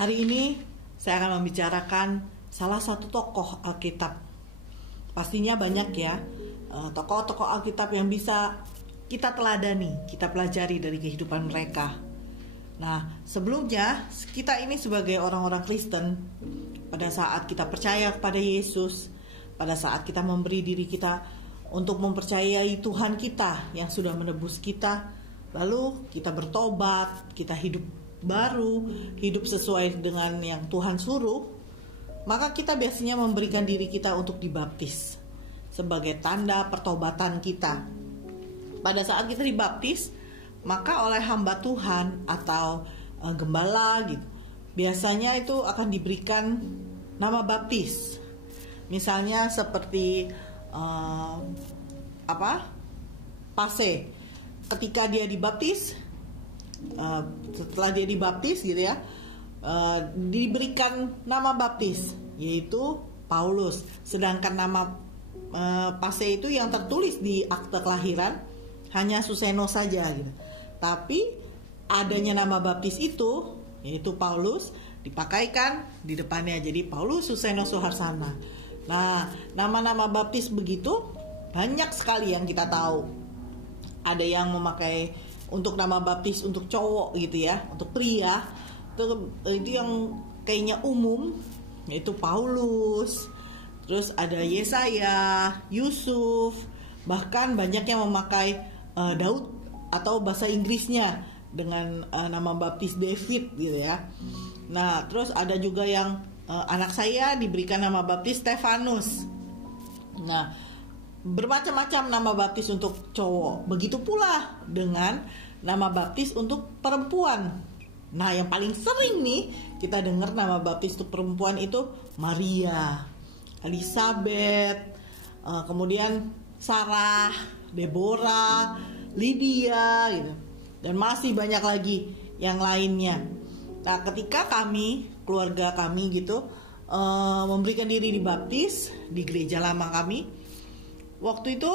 Hari ini saya akan membicarakan salah satu tokoh Alkitab. Pastinya banyak ya tokoh-tokoh Alkitab yang bisa kita teladani, kita pelajari dari kehidupan mereka. Nah, sebelumnya kita ini sebagai orang-orang Kristen, pada saat kita percaya kepada Yesus, pada saat kita memberi diri kita untuk mempercayai Tuhan kita yang sudah menebus kita, lalu kita bertobat, kita hidup baru, hidup sesuai dengan yang Tuhan suruh, maka kita biasanya memberikan diri kita untuk dibaptis sebagai tanda pertobatan kita. Pada saat kita dibaptis, maka oleh hamba Tuhan atau gembala gitu, biasanya itu akan diberikan nama baptis. Misalnya seperti Pase, ketika dia dibaptis, setelah dia dibaptis gitu ya, diberikan nama baptis yaitu Paulus. Sedangkan nama Pase itu yang tertulis di akte kelahiran hanya Suseno saja gitu. Tapi adanya nama baptis itu yaitu Paulus dipakaikan di depannya, jadi Paulus Suseno Suharsana. Nah, nama-nama baptis begitu banyak sekali yang kita tahu. Ada yang memakai untuk nama baptis untuk cowok gitu ya, untuk pria itu yang kayaknya umum, yaitu Paulus. Terus ada Yesaya, Yusuf, bahkan banyak yang memakai Daud atau bahasa Inggrisnya dengan nama baptis David gitu ya. Nah, terus ada juga yang anak saya diberikan nama baptis Stefanus. Nah, bermacam-macam nama baptis untuk cowok. Begitu pula dengan nama baptis untuk perempuan. Nah, yang paling sering nih kita dengar nama baptis untuk perempuan itu Maria, Elizabeth, kemudian Sarah, Deborah, Lydia gitu. Dan masih banyak lagi yang lainnya. Nah, ketika kami, keluarga kami gitu memberikan diri dibaptis di gereja lama kami, waktu itu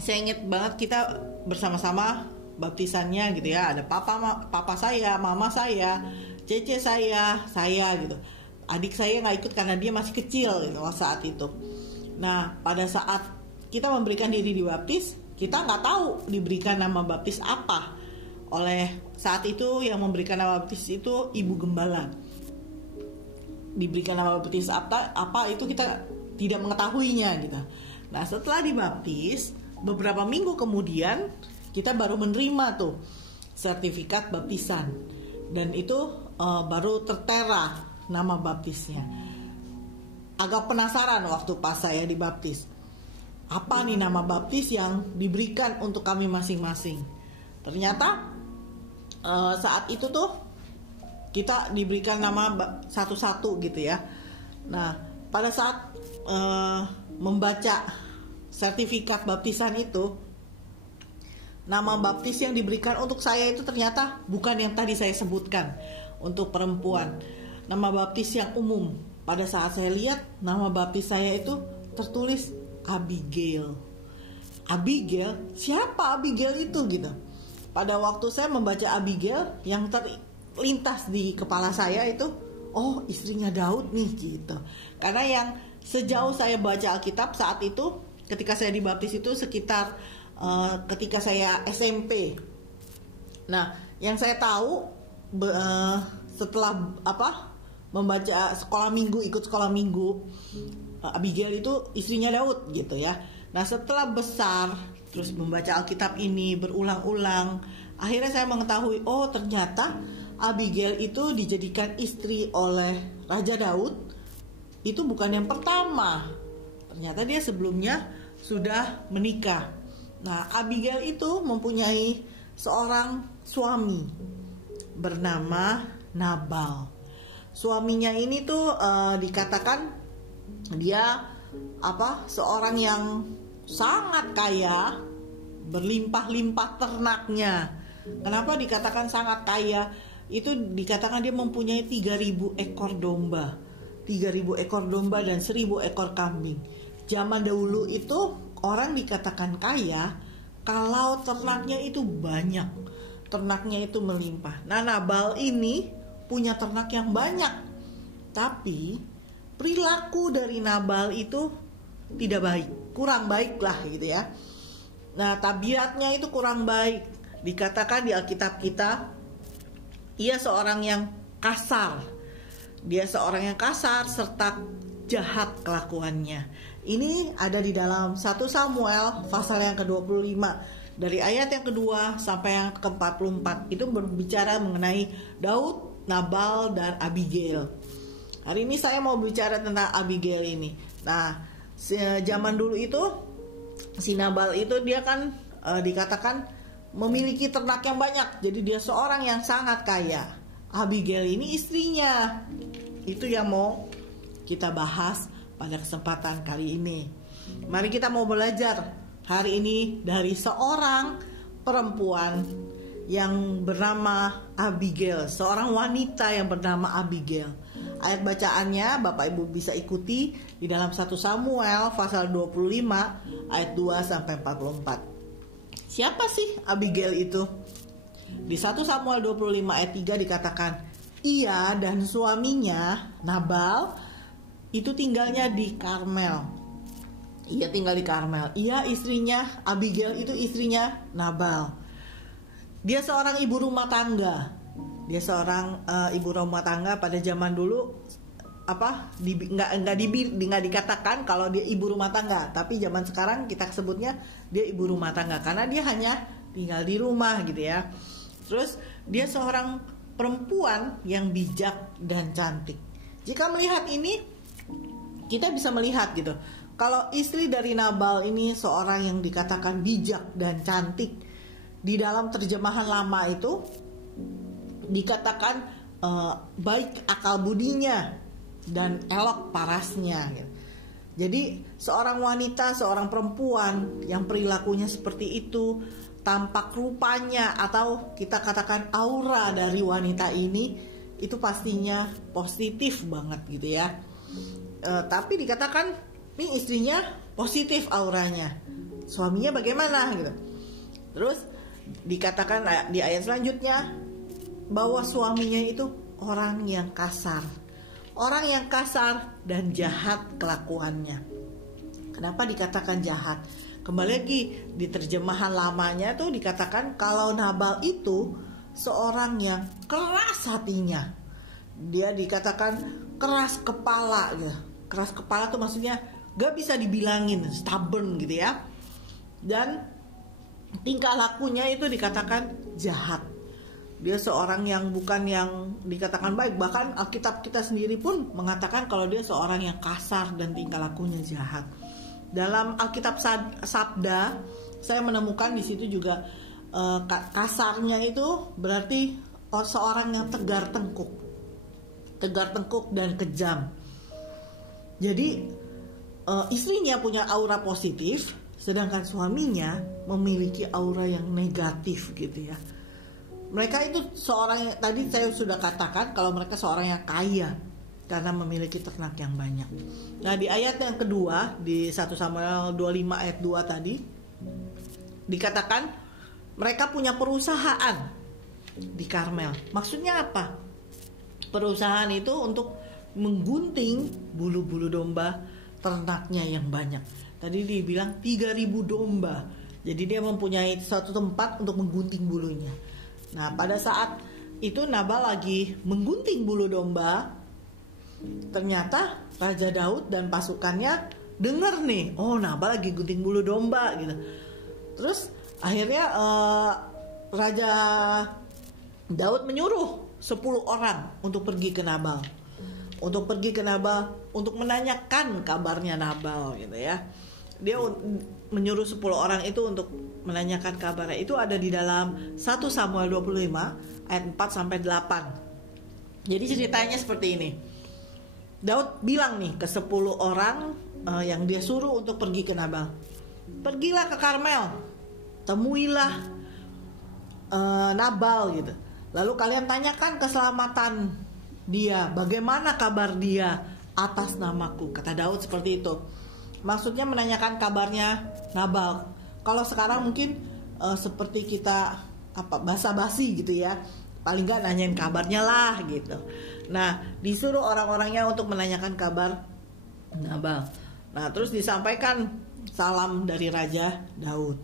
saya ingat banget kita bersama-sama baptisannya gitu ya. Ada papa saya, mama saya, cece saya gitu. Adik saya nggak ikut karena dia masih kecil gitu saat itu. Nah, pada saat kita memberikan diri dibaptis, kita nggak tahu diberikan nama baptis apa. Oleh saat itu yang memberikan nama baptis itu ibu gembala. Diberikan nama baptis apa itu kita tidak mengetahuinya gitu. Nah, setelah dibaptis, beberapa minggu kemudian kita baru menerima tuh sertifikat baptisan. Dan itu baru tertera nama baptisnya. Agak penasaran waktu pas saya dibaptis. Apa nih nama baptis yang diberikan untuk kami masing-masing? Ternyata saat itu tuh kita diberikan nama satu-satu gitu ya. Nah, pada saat membaca sertifikat baptisan itu, nama baptis yang diberikan untuk saya itu ternyata bukan yang tadi saya sebutkan untuk perempuan. Nama baptis yang umum. Pada saat saya lihat nama baptis saya itu tertulis Abigail. Abigail, siapa Abigail itu gitu? Pada waktu saya membaca Abigail, yang terlintas di kepala saya itu, oh, istrinya Daud nih gitu. Karena yang sejauh saya baca Alkitab saat itu, ketika saya dibaptis itu sekitar ketika saya SMP. Nah, yang saya tahu setelah membaca ikut sekolah minggu, Abigail itu istrinya Daud gitu ya. Nah, setelah besar terus membaca Alkitab ini berulang-ulang, akhirnya saya mengetahui, oh, ternyata Abigail itu dijadikan istri oleh Raja Daud. Itu bukan yang pertama. Ternyata dia sebelumnya sudah menikah. Nah, Abigail itu mempunyai seorang suami bernama Nabal. Suaminya ini tuh dikatakan dia seorang yang sangat kaya, berlimpah-limpah ternaknya. Kenapa dikatakan sangat kaya? Itu dikatakan dia mempunyai 3.000 ekor domba, 3.000 ekor domba dan 1.000 ekor kambing. Zaman dahulu itu orang dikatakan kaya kalau ternaknya itu banyak, ternaknya itu melimpah. Nah, Nabal ini punya ternak yang banyak. Tapi perilaku dari Nabal itu tidak baik, kurang baik lah gitu ya. Nah, tabiatnya itu kurang baik. Dikatakan di Alkitab kita, ia seorang yang kasar. Dia seorang yang kasar serta jahat kelakuannya. Ini ada di dalam 1 Samuel pasal yang ke-25. Dari ayat yang kedua sampai yang ke-44. Itu berbicara mengenai Daud, Nabal, dan Abigail. Hari ini saya mau bicara tentang Abigail ini. Nah, zaman dulu itu si Nabal itu dia kan dikatakan memiliki ternak yang banyak. Jadi dia seorang yang sangat kaya. Abigail ini istrinya. Itu yang mau kita bahas pada kesempatan kali ini. Mari kita mau belajar hari ini dari seorang perempuan yang bernama Abigail, seorang wanita yang bernama Abigail. Ayat bacaannya Bapak Ibu bisa ikuti di dalam 1 Samuel pasal 25 ayat 2 sampai 44. Siapa sih Abigail itu? Di 1 Samuel 25 ayat 3 dikatakan, ia dan suaminya Nabal itu tinggalnya di Karmel. Ia tinggal di Karmel. Ia istrinya, Abigail itu istrinya Nabal. Dia seorang ibu rumah tangga. Dia seorang ibu rumah tangga pada zaman dulu. Nggak dikatakan kalau dia ibu rumah tangga, tapi zaman sekarang kita sebutnya dia ibu rumah tangga karena dia hanya tinggal di rumah gitu ya. Terus dia seorang perempuan yang bijak dan cantik. Jika melihat ini, kita bisa melihat gitu. Kalau istri dari Nabal ini seorang yang dikatakan bijak dan cantik, di dalam terjemahan lama itu dikatakan baik akal budinya dan elok parasnya gitu. Jadi seorang wanita, seorang perempuan yang perilakunya seperti itu, tampak rupanya atau kita katakan aura dari wanita ini itu pastinya positif banget gitu ya. Tapi dikatakan ini istrinya positif auranya, suaminya bagaimana gitu. Terus dikatakan di ayat selanjutnya bahwa suaminya itu orang yang kasar, orang yang kasar dan jahat kelakuannya. Kenapa dikatakan jahat? Kembali lagi di terjemahan lamanya tuh dikatakan kalau Nabal itu seorang yang keras hatinya. Dia dikatakan keras kepala gitu. Keras kepala tuh maksudnya gak bisa dibilangin, stubborn gitu ya. Dan tingkah lakunya itu dikatakan jahat. Dia seorang yang bukan yang dikatakan baik. Bahkan Alkitab kita sendiri pun mengatakan kalau dia seorang yang kasar dan tingkah lakunya jahat. Dalam Alkitab Sabda saya menemukan di situ juga kasarnya itu berarti seorang yang tegar tengkuk dan kejam. Jadi istrinya punya aura positif, sedangkan suaminya memiliki aura yang negatif gitu ya. Mereka itu seorang yang tadi saya sudah katakan kalau mereka seorang yang kaya karena memiliki ternak yang banyak. Nah, di ayat yang kedua di 1 Samuel 25 ayat 2 tadi dikatakan mereka punya perusahaan di Karmel. Maksudnya apa? Perusahaan itu untuk menggunting bulu-bulu domba ternaknya yang banyak. Tadi dibilang 3.000 domba. Jadi dia mempunyai suatu tempat untuk menggunting bulunya. Nah, pada saat itu Nabal lagi menggunting bulu domba, ternyata Raja Daud dan pasukannya dengar nih, oh Nabal lagi gunting bulu domba gitu. Terus akhirnya Raja Daud menyuruh 10 orang untuk pergi ke Nabal. Untuk pergi ke Nabal untuk menanyakan kabarnya Nabal gitu ya. Dia menyuruh 10 orang itu untuk menanyakan kabarnya. Itu ada di dalam 1 Samuel 25 ayat 4 sampai 8. Jadi ceritanya seperti ini. Daud bilang nih ke 10 orang yang dia suruh untuk pergi ke Nabal. Pergilah ke Karmel, temuilah Nabal gitu. Lalu kalian tanyakan keselamatan dia, bagaimana kabar dia atas namaku. Kata Daud seperti itu. Maksudnya menanyakan kabarnya Nabal. Kalau sekarang mungkin seperti kita basa-basi gitu ya. paling nggak nanyain kabarnya lah gitu. Nah, disuruh orang-orangnya untuk menanyakan kabar Nabal. Nah, terus disampaikan salam dari Raja Daud.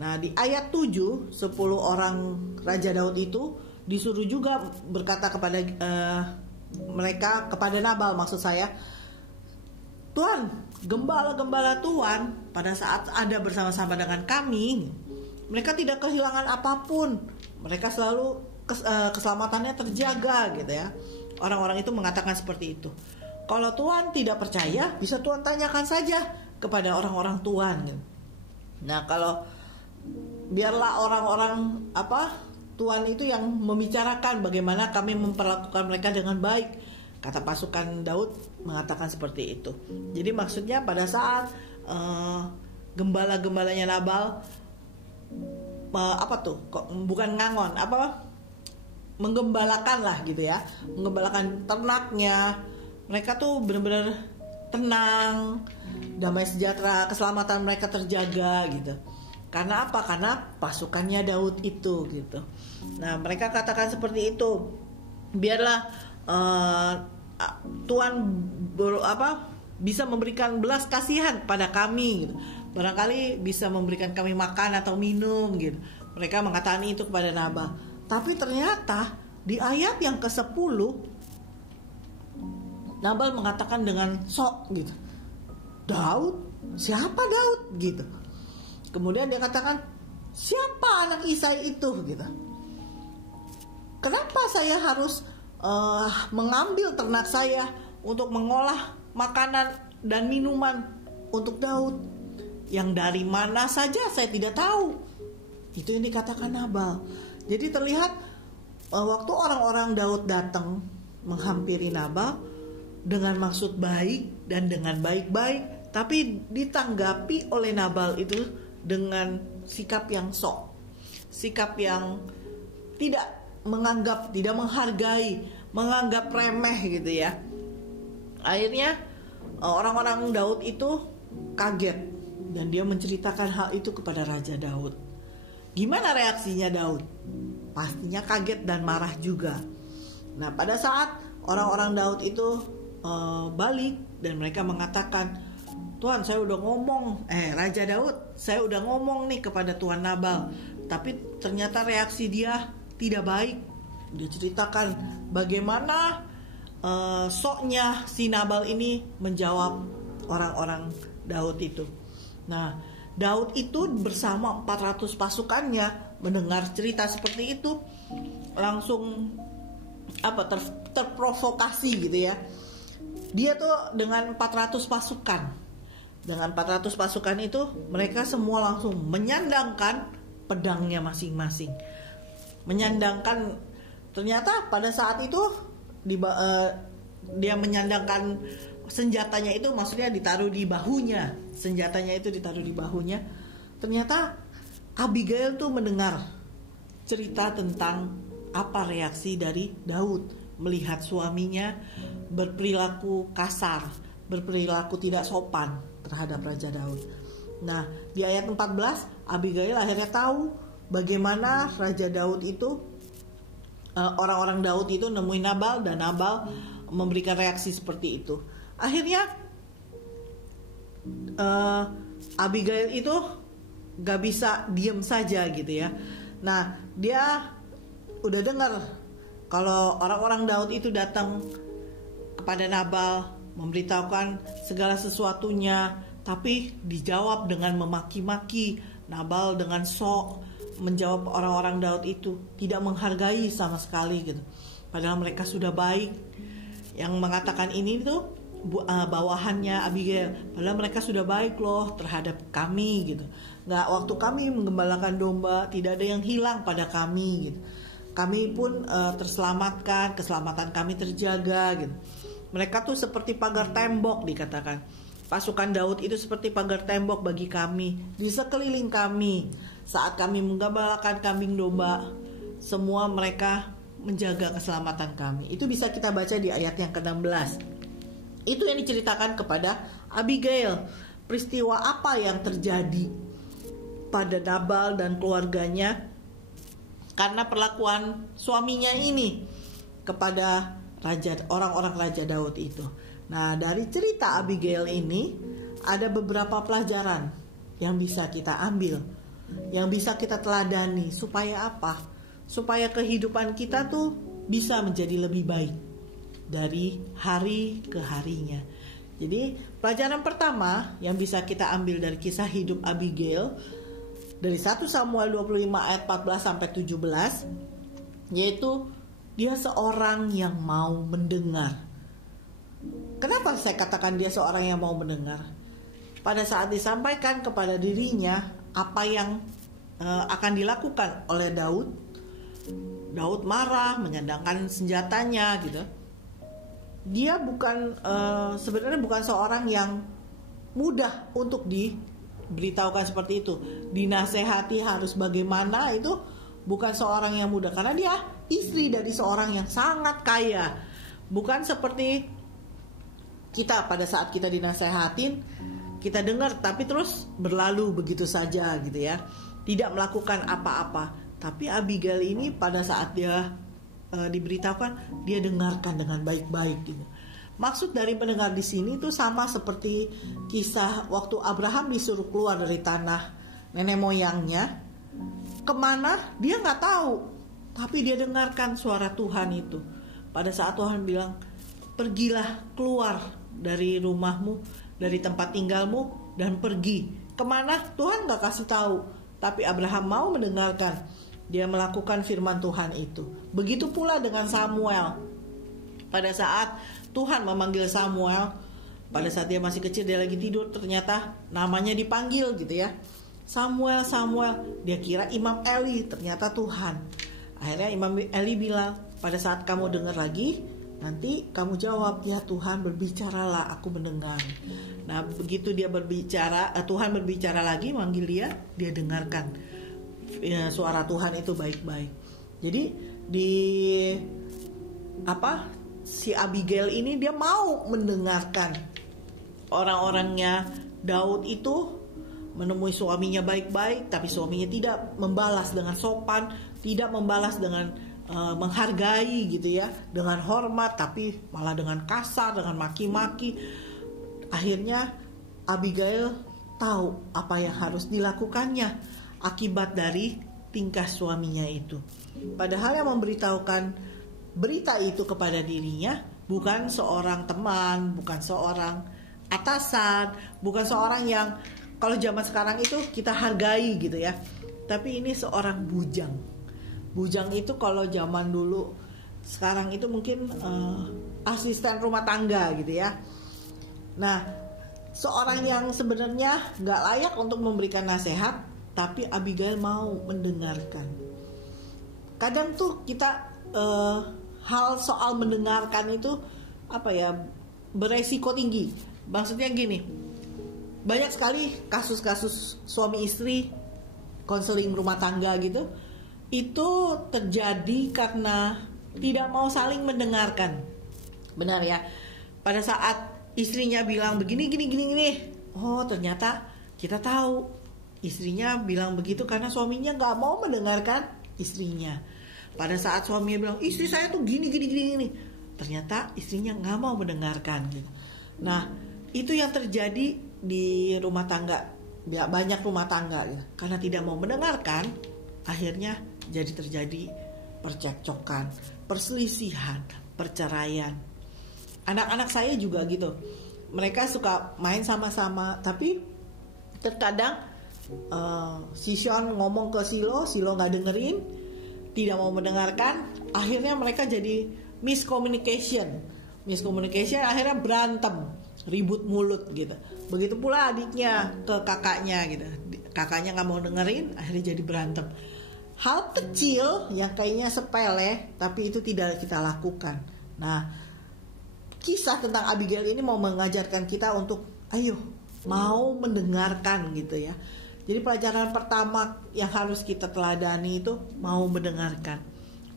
Nah, di ayat 7, 10 orang Raja Daud itu disuruh juga berkata kepada mereka, kepada Nabal maksud saya, Tuan, gembala-gembala Tuan pada saat ada bersama-sama dengan kami, mereka tidak kehilangan apapun. Mereka selalu keselamatannya terjaga gitu ya. Orang-orang itu mengatakan seperti itu. Kalau Tuan tidak percaya, bisa Tuan tanyakan saja kepada orang-orang Tuan gitu. Nah, kalau biarlah orang-orang Tuan itu yang membicarakan bagaimana kami memperlakukan mereka dengan baik, kata pasukan Daud mengatakan seperti itu. Jadi maksudnya pada saat gembala-gembalanya Nabal bukan ngangon, menggembalakan lah gitu ya, menggembalakan ternaknya, mereka tuh benar-benar tenang, damai sejahtera, keselamatan mereka terjaga gitu. Karena apa? Karena pasukannya Daud itu gitu. Nah, mereka katakan seperti itu. Biarlah Tuhan bisa memberikan belas kasihan pada kami gitu. Barangkali bisa memberikan kami makan atau minum gitu. Mereka mengatakan itu kepada Nabal. Tapi ternyata di ayat yang ke-10 Nabal mengatakan dengan sok gitu, Daud? Siapa Daud? Gitu. Kemudian dia katakan, siapa anak Isai itu? Gitu. Kenapa saya harus mengambil ternak saya untuk mengolah makanan dan minuman untuk Daud? Yang dari mana saja saya tidak tahu. Itu yang dikatakan Nabal. Jadi terlihat waktu orang-orang Daud datang menghampiri Nabal dengan maksud baik dan dengan baik-baik, tapi ditanggapi oleh Nabal itu dengan sikap yang sok, sikap yang tidak menganggap, tidak menghargai, menganggap remeh gitu ya. Akhirnya orang-orang Daud itu kaget dan dia menceritakan hal itu kepada Raja Daud. Gimana reaksinya Daud? Pastinya kaget dan marah juga. Nah, pada saat orang-orang Daud itu balik dan mereka mengatakan, Tuan, saya udah ngomong, Raja Daud, saya udah ngomong nih kepada Tuan Nabal, tapi ternyata reaksi dia tidak baik. Dia ceritakan bagaimana soknya si Nabal ini menjawab orang-orang Daud itu. Nah, Daud itu bersama 400 pasukannya mendengar cerita seperti itu, langsung terprovokasi gitu ya. Dia tuh dengan 400 pasukan. Dengan 400 pasukan itu mereka semua langsung menyandangkan pedangnya masing-masing. Menyandangkan, ternyata pada saat itu dia menyandangkan senjatanya itu, maksudnya ditaruh di bahunya. Senjatanya itu ditaruh di bahunya. Ternyata Abigail tuh mendengar cerita tentang apa reaksi dari Daud melihat suaminya berperilaku kasar, berperilaku tidak sopan terhadap Raja Daud. Nah, di ayat 14 Abigail akhirnya tahu bagaimana Raja Daud itu, orang-orang Daud itu nemuin Nabal, dan Nabal memberikan reaksi seperti itu. Akhirnya Abigail itu gak bisa diem saja gitu ya. Nah, dia udah dengar kalau orang-orang Daud itu datang kepada Nabal memberitahukan segala sesuatunya, tapi dijawab dengan memaki-maki. Nabal dengan sok menjawab orang-orang Daud itu, tidak menghargai sama sekali gitu. Padahal mereka sudah baik. Yang mengatakan ini tuh bawahannya Abigail, padahal mereka sudah baik loh terhadap kami gitu. Nggak, waktu kami menggembalakan domba tidak ada yang hilang pada kami gitu. Kami pun terselamatkan, keselamatan kami terjaga gitu. Mereka tuh seperti pagar tembok dikatakan. Pasukan Daud itu seperti pagar tembok bagi kami, di sekeliling kami. Saat kami menggembalakan kambing domba, semua mereka menjaga keselamatan kami. Itu bisa kita baca di ayat yang ke-16. Itu yang diceritakan kepada Abigail. Peristiwa apa yang terjadi pada Nabal dan keluarganya karena perlakuan suaminya ini kepada orang-orang Raja Daud itu. Nah, dari cerita Abigail ini ada beberapa pelajaran yang bisa kita ambil, yang bisa kita teladani. Supaya apa? Supaya kehidupan kita tuh bisa menjadi lebih baik dari hari ke harinya. Jadi pelajaran pertama yang bisa kita ambil dari kisah hidup Abigail dari 1 Samuel 25 ayat 14 sampai 17, yaitu dia seorang yang mau mendengar. Kenapa saya katakan dia seorang yang mau mendengar? Pada saat disampaikan kepada dirinya apa yang akan dilakukan oleh Daud, Daud marah, menyandangkan senjatanya gitu. Dia sebenarnya bukan seorang yang mudah untuk diberitahukan seperti itu. Dinasehati harus bagaimana, itu bukan seorang yang mudah, karena dia istri dari seorang yang sangat kaya. Bukan seperti kita pada saat kita dinasehatin, kita dengar tapi terus berlalu begitu saja gitu ya, tidak melakukan apa-apa. Tapi Abigail ini pada saat dia diberitahukan, dia dengarkan dengan baik-baik gitu. Maksud dari pendengar di sini itu sama seperti kisah waktu Abraham disuruh keluar dari tanah nenek moyangnya. Kemana dia nggak tahu, tapi dia dengarkan suara Tuhan itu. Pada saat Tuhan bilang, pergilah keluar dari rumahmu, dari tempat tinggalmu, dan pergi. Kemana? Tuhan gak kasih tahu, tapi Abraham mau mendengarkan. Dia melakukan firman Tuhan itu. Begitu pula dengan Samuel. Pada saat Tuhan memanggil Samuel, pada saat dia masih kecil, dia lagi tidur, ternyata namanya dipanggil gitu ya. Samuel, Samuel. Dia kira Imam Eli, ternyata Tuhan. Akhirnya Imam Eli bilang, pada saat kamu dengar lagi, nanti kamu jawab, ya Tuhan berbicaralah, aku mendengar. Nah begitu dia berbicara, Tuhan berbicara lagi, manggil dia dengarkan ya, suara Tuhan itu baik-baik. Jadi si Abigail ini dia mau mendengarkan. Orang-orangnya Daud itu menemui suaminya baik-baik, tapi suaminya tidak membalas dengan sopan, tidak membalas dengan menghargai gitu ya, dengan hormat, tapi malah dengan kasar, dengan maki-maki. Akhirnya Abigail tahu apa yang harus dilakukannya akibat dari tingkah suaminya itu. Padahal yang memberitahukan berita itu kepada dirinya bukan seorang teman, bukan seorang atasan, bukan seorang yang kalau zaman sekarang itu kita hargai gitu ya, tapi ini seorang bujang. Bujang itu kalau zaman dulu, sekarang itu mungkin asisten rumah tangga gitu ya. Nah, seorang yang sebenarnya gak layak untuk memberikan nasihat, tapi Abigail mau mendengarkan. Kadang tuh kita hal soal mendengarkan itu beresiko tinggi. Maksudnya gini, banyak sekali kasus-kasus suami istri konseling rumah tangga gitu, itu terjadi karena tidak mau saling mendengarkan. Benar ya. Pada saat istrinya bilang begini, oh ternyata kita tahu istrinya bilang begitu karena suaminya gak mau mendengarkan istrinya. Pada saat suaminya bilang, istri saya tuh gini, ternyata istrinya gak mau mendengarkan gitu. Nah itu yang terjadi di rumah tangga, banyak rumah tangga gitu. Karena tidak mau mendengarkan, akhirnya jadi terjadi percekcokan, perselisihan, perceraian. Anak-anak saya juga gitu. Mereka suka main sama-sama, tapi terkadang si Sean ngomong ke Silo nggak dengerin, tidak mau mendengarkan. Akhirnya mereka jadi miscommunication, akhirnya berantem, ribut mulut gitu. Begitu pula adiknya ke kakaknya gitu. Kakaknya nggak mau dengerin, akhirnya jadi berantem. Hal kecil yang kayaknya sepele, tapi itu tidak kita lakukan. Nah, kisah tentang Abigail ini mau mengajarkan kita untuk ayo mau mendengarkan gitu ya. Jadi pelajaran pertama yang harus kita teladani itu mau mendengarkan.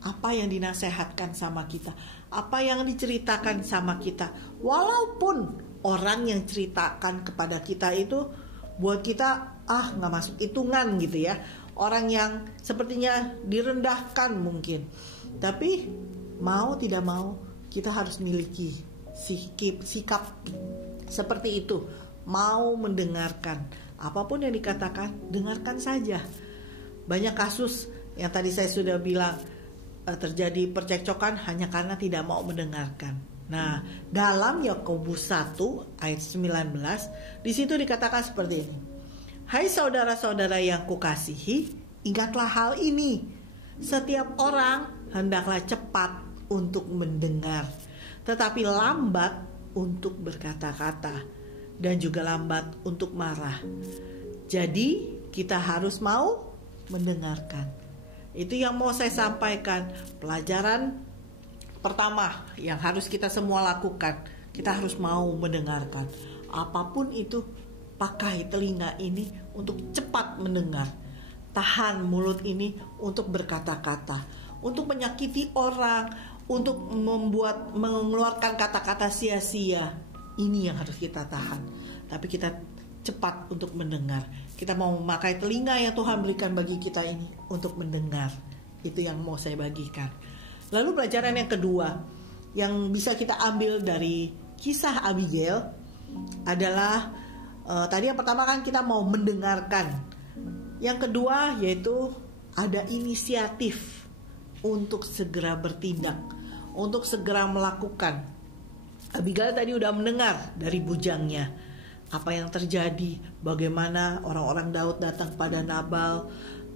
Apa yang dinasehatkan sama kita, apa yang diceritakan sama kita. Walaupun orang yang ceritakan kepada kita itu buat kita nggak masuk hitungan gitu ya. orang yang sepertinya direndahkan mungkin. Tapi mau tidak mau kita harus miliki sikap seperti itu, mau mendengarkan apapun yang dikatakan, dengarkan saja. Banyak kasus yang tadi saya sudah bilang terjadi percekcokan hanya karena tidak mau mendengarkan. Nah, dalam Yakobus 1 ayat 19 di situ dikatakan seperti ini. Hai saudara-saudara yang kukasihi, ingatlah hal ini. Setiap orang hendaklah cepat untuk mendengar, tetapi lambat untuk berkata-kata, dan juga lambat untuk marah. Jadi kita harus mau mendengarkan. Itu yang mau saya sampaikan. Pelajaran pertama yang harus kita semua lakukan, kita harus mau mendengarkan. Apapun itu, pakai telinga ini untuk cepat mendengar. Tahan mulut ini untuk berkata-kata, untuk menyakiti orang, untuk mengeluarkan kata-kata sia-sia. Ini yang harus kita tahan. Tapi kita cepat untuk mendengar. Kita mau memakai telinga yang Tuhan berikan bagi kita ini untuk mendengar. Itu yang mau saya bagikan. Lalu pelajaran yang kedua yang bisa kita ambil dari kisah Abigail adalah tadi yang pertama kan kita mau mendengarkan. Yang kedua yaitu ada inisiatif untuk segera bertindak, untuk segera melakukan. Abigail tadi udah mendengar dari bujangnya apa yang terjadi, bagaimana orang-orang Daud datang pada Nabal,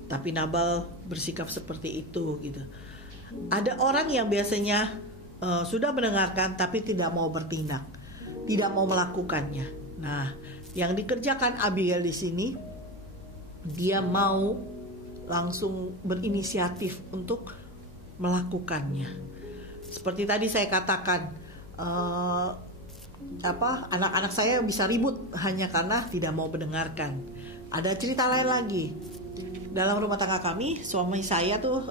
tapi Nabal bersikap seperti itu gitu. Ada orang yang biasanya sudah mendengarkan tapi tidak mau bertindak, tidak mau melakukannya. Nah, yang dikerjakan Abigail di sini, dia mau langsung berinisiatif untuk melakukannya. Seperti tadi saya katakan, anak-anak saya bisa ribut hanya karena tidak mau mendengarkan. Ada cerita lain lagi. Dalam rumah tangga kami, suami saya tuh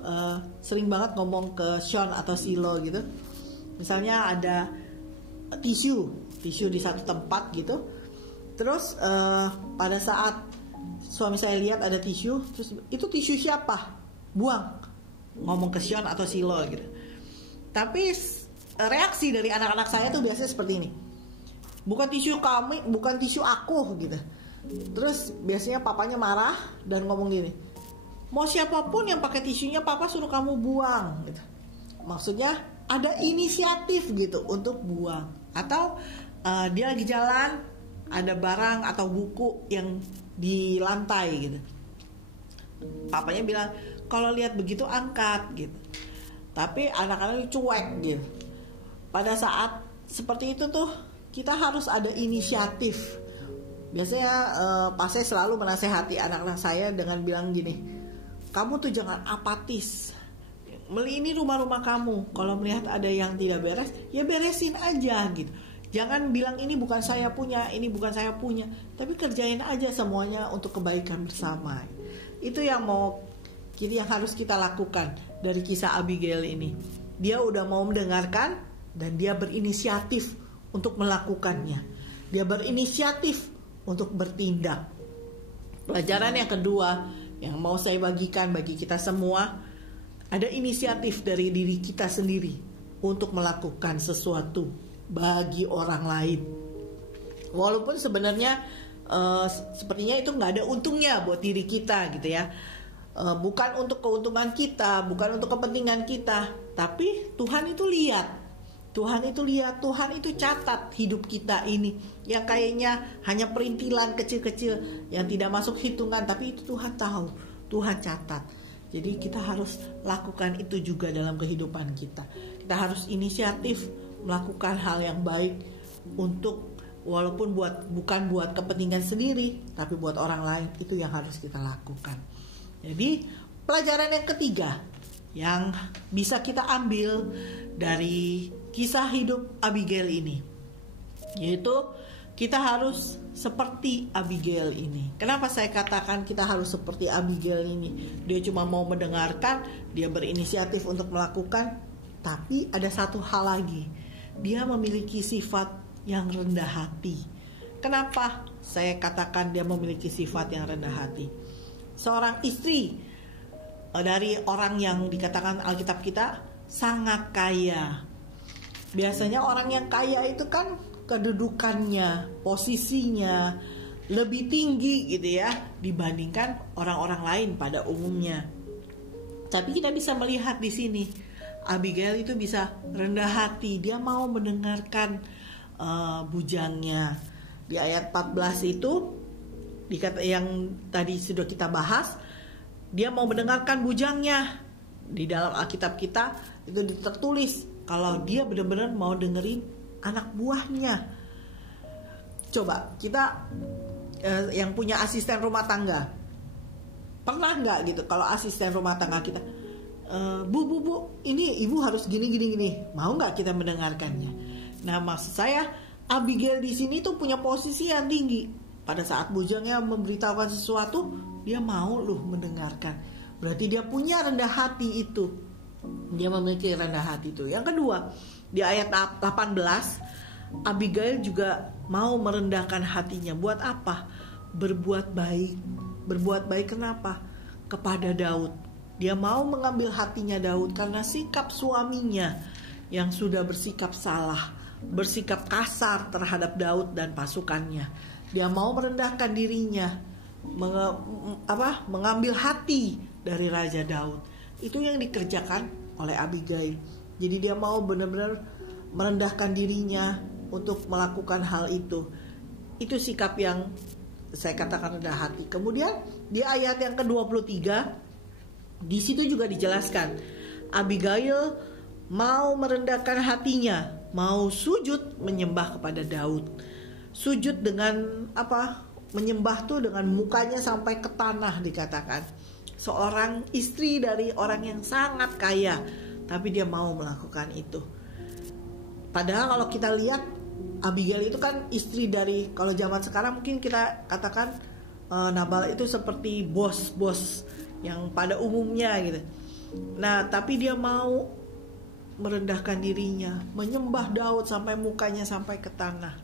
sering banget ngomong ke Sean atau Silo gitu. Misalnya ada tisu di satu tempat gitu. Terus pada saat suami saya lihat ada tisu, terus itu tisu siapa? Buang. Ngomong ke Sean atau Silo gitu. Tapi reaksi dari anak-anak saya tuh biasanya seperti ini. Bukan tisu kami, bukan tisu aku gitu. Terus biasanya papanya marah dan ngomong gini, mau siapapun yang pakai tisunya papa suruh kamu buang gitu. Maksudnya ada inisiatif gitu untuk buang. Atau dia lagi jalan, ada barang atau buku yang di lantai gitu. Papanya bilang, kalau lihat begitu angkat gitu. Tapi anak-anak cuek gitu. Pada saat seperti itu tuh kita harus ada inisiatif. Biasanya pas saya selalu menasehati anak-anak saya dengan bilang gini, kamu tuh jangan apatis. Ini rumah-rumah kamu. Kalau melihat ada yang tidak beres, ya beresin aja gitu. Jangan bilang ini bukan saya punya, ini bukan saya punya. Tapi kerjain aja semuanya untuk kebaikan bersama. Itu yang harus kita lakukan dari kisah Abigail ini. Dia udah mau mendengarkan dan dia berinisiatif untuk melakukannya. Dia berinisiatif untuk bertindak. Pelajaran yang kedua yang mau saya bagikan bagi kita semua, ada inisiatif dari diri kita sendiri untuk melakukan sesuatu bagi orang lain. Walaupun sebenarnya sepertinya itu nggak ada untungnya buat diri kita gitu ya. Bukan untuk keuntungan kita, bukan untuk kepentingan kita, tapi Tuhan itu lihat. Tuhan itu catat hidup kita ini yang kayaknya hanya perintilan kecil-kecil yang tidak masuk hitungan, tapi itu Tuhan tahu, Tuhan catat. Jadi kita harus lakukan itu juga dalam kehidupan kita. Kita harus inisiatif melakukan hal yang baik untuk walaupun bukan buat kepentingan sendiri, tapi buat orang lain. Itu yang harus kita lakukan. Jadi pelajaran yang ketiga yang bisa kita ambil dari kisah hidup Abigail ini, yaitu kita harus seperti Abigail ini. Kenapa saya katakan kita harus seperti Abigail ini? Dia cuma mau mendengarkan, dia berinisiatif untuk melakukan, tapi ada satu hal lagi, dia memiliki sifat yang rendah hati. Kenapa saya katakan dia memiliki sifat yang rendah hati? seorang istri dari orang yang dikatakan Alkitab kita sangat kaya. Biasanya orang yang kaya itu kan kedudukannya, posisinya lebih tinggi gitu ya dibandingkan orang-orang lain pada umumnya. Tapi kita bisa melihat di sini Abigail itu bisa rendah hati, dia mau mendengarkan bujangnya. Di ayat 14 itu yang tadi sudah kita bahas, dia mau mendengarkan bujangnya. Di dalam Alkitab kita itu tertulis kalau dia benar-benar mau dengerin anak buahnya. Coba kita yang punya asisten rumah tangga, pernah nggak gitu kalau asisten rumah tangga kita, bu, ini ibu harus gini, mau nggak kita mendengarkannya? Nah, maksud saya Abigail di sini tuh punya posisi yang tinggi. Pada saat bujangnya memberitahukan sesuatu, dia mau loh mendengarkan. Berarti dia punya rendah hati itu. Dia memiliki rendah hati itu. Yang kedua, di ayat 18, Abigail juga mau merendahkan hatinya. Buat apa? Berbuat baik. Berbuat baik kenapa? Kepada Daud. Dia mau mengambil hatinya Daud karena sikap suaminya yang sudah bersikap salah, bersikap kasar terhadap Daud dan pasukannya. Dia mau merendahkan dirinya, mengambil hati dari Raja Daud. Itu yang dikerjakan oleh Abigail. Jadi dia mau benar-benar merendahkan dirinya untuk melakukan hal itu. Itu sikap yang saya katakan rendah hati. Kemudian di ayat yang ke-23, di situ juga dijelaskan Abigail mau merendahkan hatinya, mau sujud menyembah kepada Daud. Sujud dengan apa? Menyembah tuh dengan mukanya sampai ke tanah dikatakan. Seorang istri dari orang yang sangat kaya, tapi dia mau melakukan itu. Padahal kalau kita lihat Abigail itu kan istri dari, kalau zaman sekarang mungkin kita katakan Nabal itu seperti bos-bos yang pada umumnya gitu. Nah, tapi dia mau merendahkan dirinya, menyembah Daud sampai mukanya sampai ke tanah.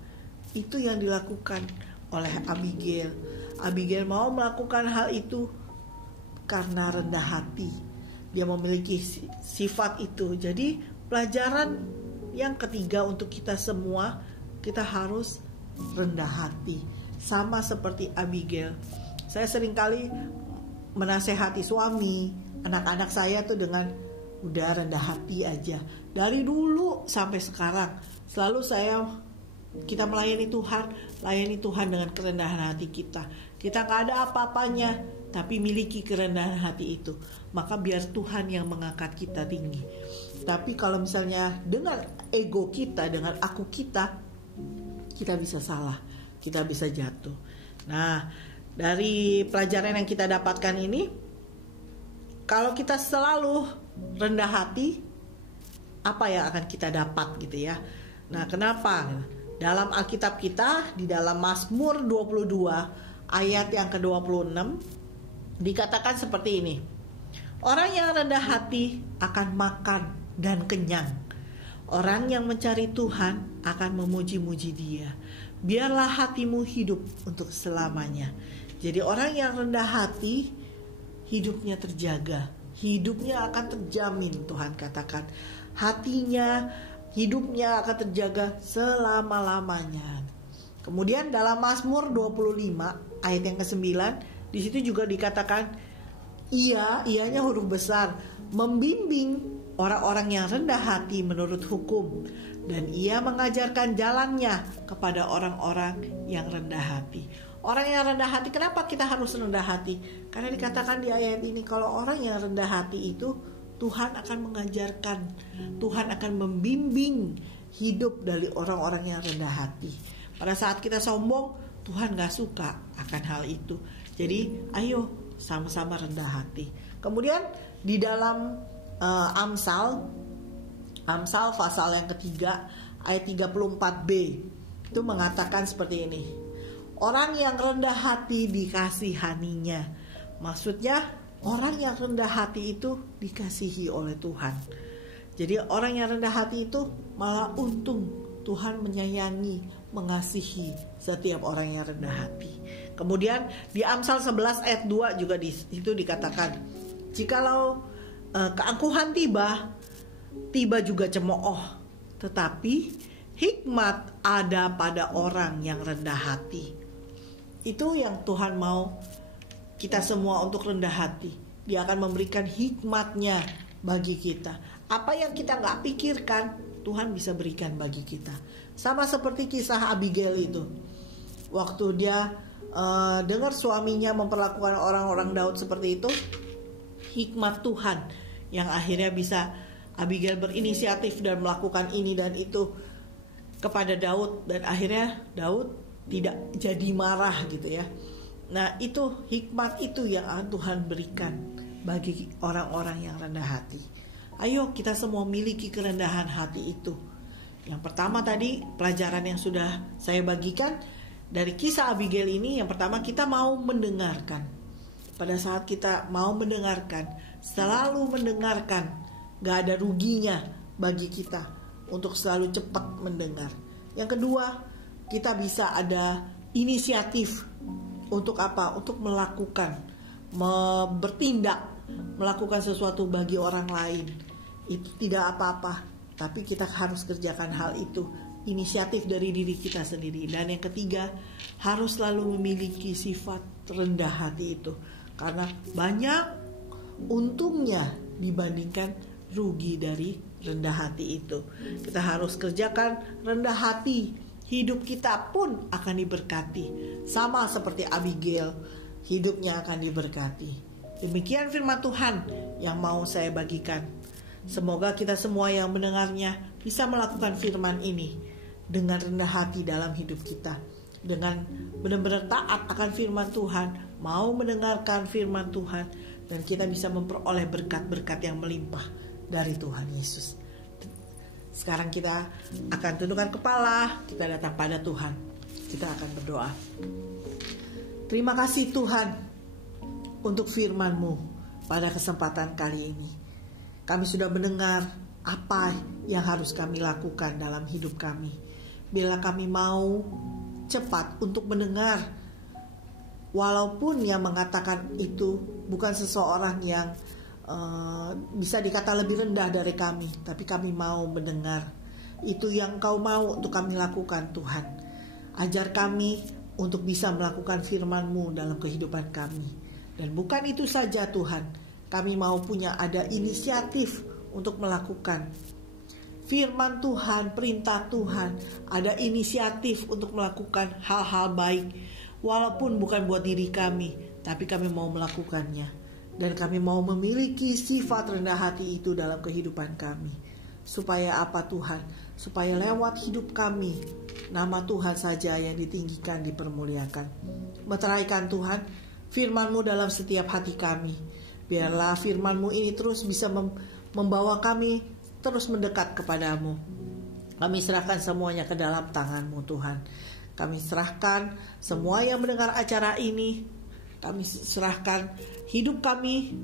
Itu yang dilakukan oleh Abigail. Abigail mau melakukan hal itu karena rendah hati. Dia memiliki sifat itu. Jadi pelajaran yang ketiga untuk kita semua, kita harus rendah hati. Sama seperti Abigail. Saya seringkali menasehati suami, anak-anak saya tuh dengan udah rendah hati aja. Dari dulu sampai sekarang selalu kita melayani Tuhan dengan kerendahan hati kita. Kita gak ada apa-apanya, tapi miliki kerendahan hati itu. Maka biar Tuhan yang mengangkat kita tinggi. Tapi kalau misalnya dengan ego kita, dengan aku kita bisa salah, kita bisa jatuh. Nah, dari pelajaran yang kita dapatkan ini, kalau kita selalu rendah hati, apa yang akan kita dapat gitu ya. Nah, kenapa? Dalam Alkitab kita, di dalam Mazmur 22 ayat yang ke-26 dikatakan seperti ini. Orang yang rendah hati akan makan dan kenyang. Orang yang mencari Tuhan akan memuji-muji Dia. Biarlah hatimu hidup untuk selamanya. Jadi orang yang rendah hati, hidupnya terjaga, hidupnya akan terjamin. Tuhan katakan hatinya, hidupnya akan terjaga selama-lamanya. Kemudian dalam Mazmur 25 ayat yang ke-9, di situ juga dikatakan ianya huruf besar, membimbing orang-orang yang rendah hati menurut hukum, dan ia mengajarkan jalannya kepada orang-orang yang rendah hati. Orang yang rendah hati, kenapa kita harus rendah hati? Karena dikatakan di ayat ini, kalau orang yang rendah hati itu Tuhan akan mengajarkan, Tuhan akan membimbing hidup dari orang-orang yang rendah hati. Pada saat kita sombong, Tuhan gak suka akan hal itu. Jadi ayo sama-sama rendah hati. Kemudian di dalam Amsal pasal yang ketiga ayat 34b itu mengatakan seperti ini. Orang yang rendah hati dikasihaninya. Maksudnya orang yang rendah hati itu dikasihi oleh Tuhan. Jadi orang yang rendah hati itu malah untung. Tuhan menyayangi, mengasihi setiap orang yang rendah hati. Kemudian di Amsal 11 ayat 2 juga itu dikatakan, jikalau keangkuhan tiba juga cemooh, tetapi hikmat ada pada orang yang rendah hati. Itu yang Tuhan mau kita semua untuk rendah hati. Dia akan memberikan hikmatnya bagi kita. Apa yang kita gak pikirkan, Tuhan bisa berikan bagi kita. Sama seperti kisah Abigail itu. Waktu dia dengar suaminya memperlakukan orang-orang Daud seperti itu, hikmat Tuhan yang akhirnya bisa Abigail berinisiatif dan melakukan ini dan itu kepada Daud, dan akhirnya Daud tidak jadi marah gitu ya. Nah, itu hikmat itu yang Tuhan berikan bagi orang-orang yang rendah hati. Ayo kita semua miliki kerendahan hati itu. Yang pertama tadi pelajaran yang sudah saya bagikan dari kisah Abigail ini, yang pertama kita mau mendengarkan. Pada saat kita mau mendengarkan, selalu mendengarkan, gak ada ruginya bagi kita untuk selalu cepat mendengar. Yang kedua, kita bisa ada inisiatif untuk apa? Untuk melakukan, bertindak, melakukan sesuatu bagi orang lain. Itu tidak apa-apa, tapi kita harus kerjakan hal itu. Inisiatif dari diri kita sendiri. Dan yang ketiga, harus selalu memiliki sifat rendah hati itu, karena banyak untungnya dibandingkan rugi dari rendah hati itu. Kita harus kerjakan rendah hati, hidup kita pun akan diberkati. Sama seperti Abigail, hidupnya akan diberkati. Demikian firman Tuhan yang mau saya bagikan. Semoga kita semua yang mendengarnya bisa melakukan firman ini dengan rendah hati dalam hidup kita, dengan benar-benar taat akan firman Tuhan, mau mendengarkan firman Tuhan, dan kita bisa memperoleh berkat-berkat yang melimpah dari Tuhan Yesus. Sekarang kita akan tundukkan kepala, kita datang pada Tuhan. Kita akan berdoa. Terima kasih Tuhan untuk firman-Mu pada kesempatan kali ini. Kami sudah mendengar apa yang harus kami lakukan dalam hidup kami. Bila kami mau cepat untuk mendengar, walaupun yang mengatakan itu bukan seseorang yang bisa dikata lebih rendah dari kami, tapi kami mau mendengar. Itu yang Kau mau untuk kami lakukan Tuhan. Ajar kami untuk bisa melakukan firman-Mu dalam kehidupan kami. Dan bukan itu saja Tuhan, kami mau punya ada inisiatif untuk melakukan firman Tuhan, perintah Tuhan. Ada inisiatif untuk melakukan hal-hal baik, walaupun bukan buat diri kami, tapi kami mau melakukannya. Dan kami mau memiliki sifat rendah hati itu dalam kehidupan kami. Supaya apa Tuhan? Supaya lewat hidup kami, nama Tuhan saja yang ditinggikan, dipermuliakan. Meteraikan Tuhan firman-Mu dalam setiap hati kami. Biarlah firman-Mu ini terus bisa membawa kami terus mendekat kepadamu. Kami serahkan semuanya ke dalam tangan-Mu Tuhan. Kami serahkan semua yang mendengar acara ini. Kami serahkan hidup kami.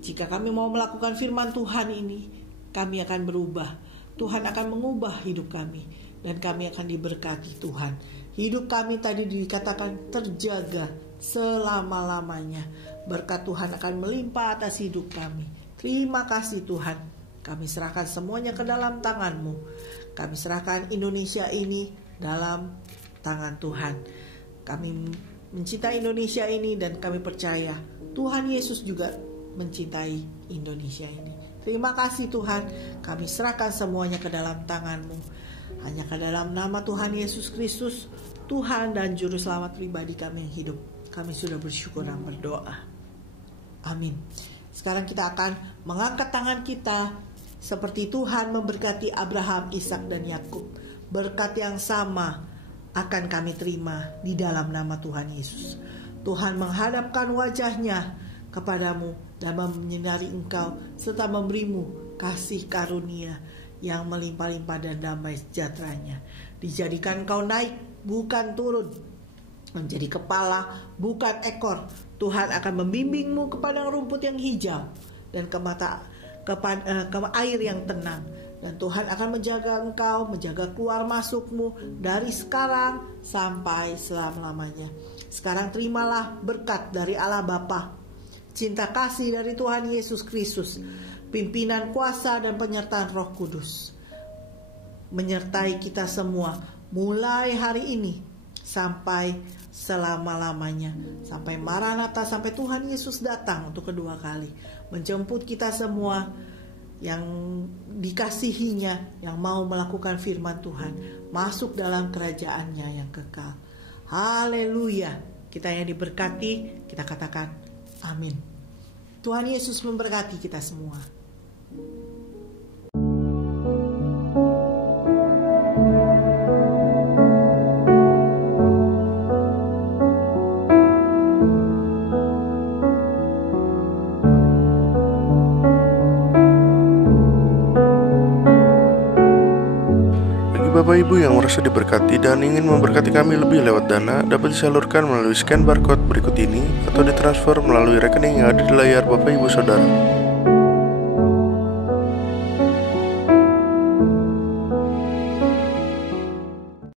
Jika kami mau melakukan firman Tuhan ini, kami akan berubah. Tuhan akan mengubah hidup kami, dan kami akan diberkati Tuhan. Hidup kami tadi dikatakan terjaga selama-lamanya. Berkat Tuhan akan melimpah atas hidup kami. Terima kasih Tuhan. Kami serahkan semuanya ke dalam tangan-Mu. Kami serahkan Indonesia ini dalam tangan Tuhan. Kami mencintai Indonesia ini, dan kami percaya Tuhan Yesus juga mencintai Indonesia ini. Terima kasih Tuhan. Kami serahkan semuanya ke dalam tangan-Mu. Hanya ke dalam nama Tuhan Yesus Kristus, Tuhan dan Juru Selamat pribadi kami yang hidup, kami sudah bersyukur dan berdoa. Amin. Sekarang kita akan mengangkat tangan kita seperti Tuhan memberkati Abraham, Ishak dan Yakub. Berkat yang sama akan kami terima di dalam nama Tuhan Yesus. Tuhan menghadapkan wajahnya kepadamu dan menyinari engkau, serta memberimu kasih karunia yang melimpah-limpah dan damai sejahteranya. Dijadikan kau naik, bukan turun, menjadi kepala, bukan ekor. Tuhan akan membimbingmu ke padang rumput yang hijau dan ke air yang tenang. Dan Tuhan akan menjaga engkau, menjaga keluar masukmu dari sekarang sampai selama-lamanya. Sekarang terimalah berkat dari Allah Bapa, cinta kasih dari Tuhan Yesus Kristus, pimpinan kuasa dan penyertaan Roh Kudus menyertai kita semua mulai hari ini sampai selama-lamanya, sampai Maranatha, sampai Tuhan Yesus datang untuk kedua kali menjemput kita semua yang dikasihinya, yang mau melakukan firman Tuhan, masuk dalam kerajaannya yang kekal. Haleluya. Kita yang diberkati, kita katakan amin. Tuhan Yesus memberkati kita semua. Bapak Ibu yang merasa diberkati dan ingin memberkati kami lebih lewat dana, dapat disalurkan melalui scan barcode berikut ini atau ditransfer melalui rekening yang ada di layar Bapak Ibu Saudara.